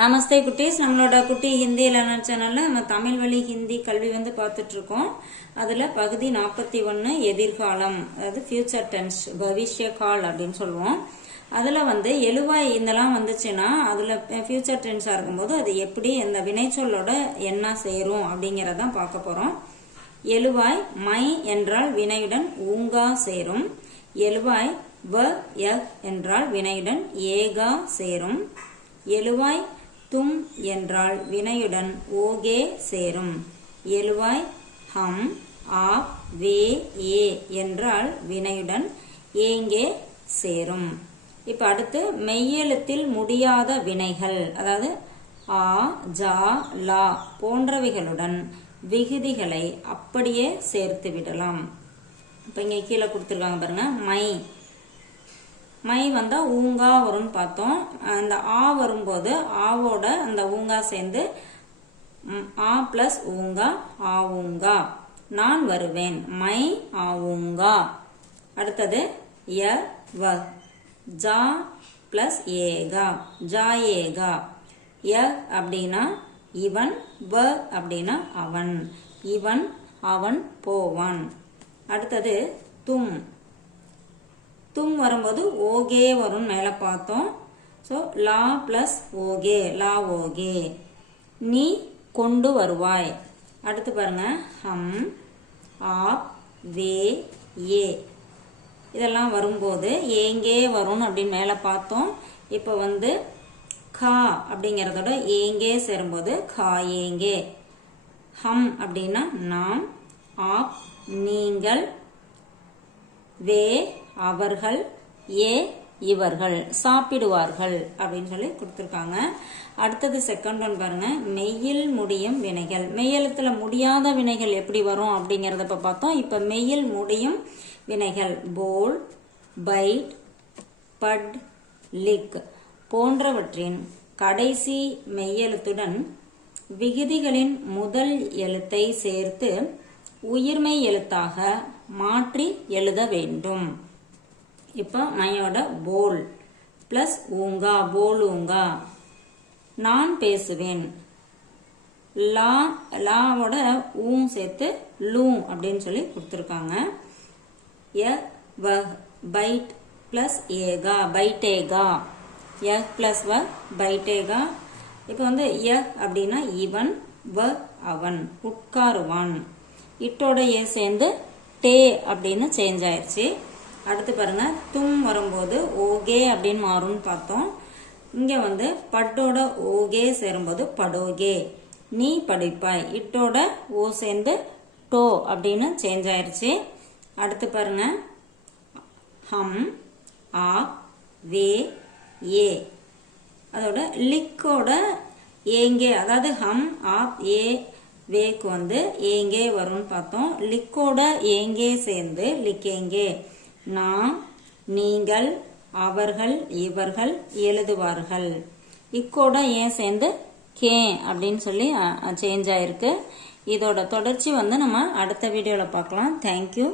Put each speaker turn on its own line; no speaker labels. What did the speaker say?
நமஸ்தே குட்டீஸ். நம்மளோட குட்டி ஹிந்தி லேர்னர் சேனல்ல நம்ம தமிழ் வழி ஹிந்தி கல்வி வந்து பார்த்துட்டு இருக்கோம் அதுல பகுதி நாற்பத்தி ஒன்று எதிர்காலம் அதாவது ஃபியூச்சர் டென்ஸ் பவிஷ்ய கால் அப்படின்னு சொல்லுவோம். அதுல வந்து எழுவாய் இதெல்லாம் வந்துச்சுன்னா அதுல ஃபியூச்சர் டென்ஸா இருக்கும்போது அது எப்படி இந்த வினைச்சொல்லோட என்ன சேரும் அப்படிங்கிறதான் பார்க்க போறோம். எழுவாய் மை என்றால் வினையுடன் ஊங்கா சேரும். எழுவாய் வ என்றால் வினையுடன் ஏகா சேரும். எழுவாய் தும் என்றால் வினையுடன் ஓகே சேரும். எழுவாய் ஹம் ஆ வே ஏ என்றால் வினையுடன் ஏங்கே சேரும். இப்போ அடுத்து மெய்யெழுத்தில் முடியாத வினைகள் அதாவது ஆ ஜா லா போன்றவைகளுடன் விகுதிகளை அப்படியே சேர்த்து விடலாம். இப்போ இங்கே கீழே கொடுத்துருக்காங்க பாருங்க மை. மை வந்தால் ஊங்கா வரும்னு பார்த்தோம். அந்த ஆ வரும்போது ஆவோட அந்த ஊங்கா சேர்ந்து ஆ பிளஸ் ஊங்கா ஆவுங்கா நான் வருவேன். மை ஆவுங்கா அடுத்தது ய வ. ஜா பிளஸ் ஏகா. ஜா ஏகா. ய அப்படின்னா இவன் வ அப்படின்னா அவன். இவன் அவன் போவான். அடுத்தது தும். தும் வரும்போது ஓகே வரும் மேலே பார்த்தோம். ஸோ லா ப்ளஸ் ஓகே லா ஓகே. நீ கொண்டு வருவாய். அடுத்து பாருங்க. ஹம் ஆப் வே ஏ. இதெல்லாம் வரும்போது ஏங்கே வரும் அப்படின்னு மேலே பார்த்தோம். இப்போ வந்து கா அப்படிங்கிறதோட ஏங்கே சேரும்போது கா ஏங்கே. ஹம் அப்படின்னா நாம் ஆப் நீங்கள் வே அவர்கள் ஏ இவர்கள் சாப்பிடுவார்கள் அப்படின்னு சொல்லி கொடுத்துருக்காங்க. அடுத்தது செகண்ட் ஒன் பாருங்க. மெய்யில் முடியும் வினைகள். மெய்யெழுத்தில் முடியாத வினைகள் எப்படி வரும் அப்படிங்கிறத இப்போ பார்த்தோம். இப்போ மெயில் முடியும் வினைகள். போல் பைட் பட் லிக் போன்றவற்றின் கடைசி மெய்யெழுத்துடன் விகுதிகளின் முதல் எழுத்தை சேர்த்து உயிர்மை எழுத்தாக மாற்றி எழுத வேண்டும். இப்போ மையோட போல் ப்ளஸ் ஊங்கா போலூங்கா நான் பேசுவேன். லா லாவோட ஊம் சேர்த்து லூ அப்படின்னு சொல்லி கொடுத்துருக்காங்க. எ வ பைட் ப்ளஸ் ஏகா பைட்டேகா. எ பிளஸ் வ பைட்டேகா. இப்போ வந்து எ அப்படின்னா இவன் வ அவன் உட்காருவான். இட்டோட ஏ சேர்ந்து டே அப்படின்னு சேஞ்ச் ஆயிடுச்சு அடுத்து பாருங்க தும் வரும்போது ஓகே அப்படின்னு மாறும்னு பார்த்தோம். இங்க வந்து பட்டோட ஓகே சேரும்போது படோகே. நீ படிப்பாய் இட்டோட ஓ சேர்ந்து டோ அப்படின்னு சேஞ்ச் ஆயிடுச்சு அடுத்து பாருங்க ஹம் ஆ வே ஏ. அதோட லிக்கோட ஏங்கே அதாவது ஹம் ஆப் ஏ வேக்கு வந்து ஏங்கே வரும்னு பார்த்தோம். லிக்கோட ஏங்கே சேர்ந்து லிக்கேங்கே. நான் நீங்கள் அவர்கள் இவர்கள் எழுதுவார்கள். இக்கோட ஏன் சேர்ந்து கே அப்படின்னு சொல்லி சேஞ்ச் ஆயிருக்கு. இதோட தொடர்ச்சி வந்து நம்ம அடுத்த வீடியோவில் பார்க்கலாம். தேங்க்யூ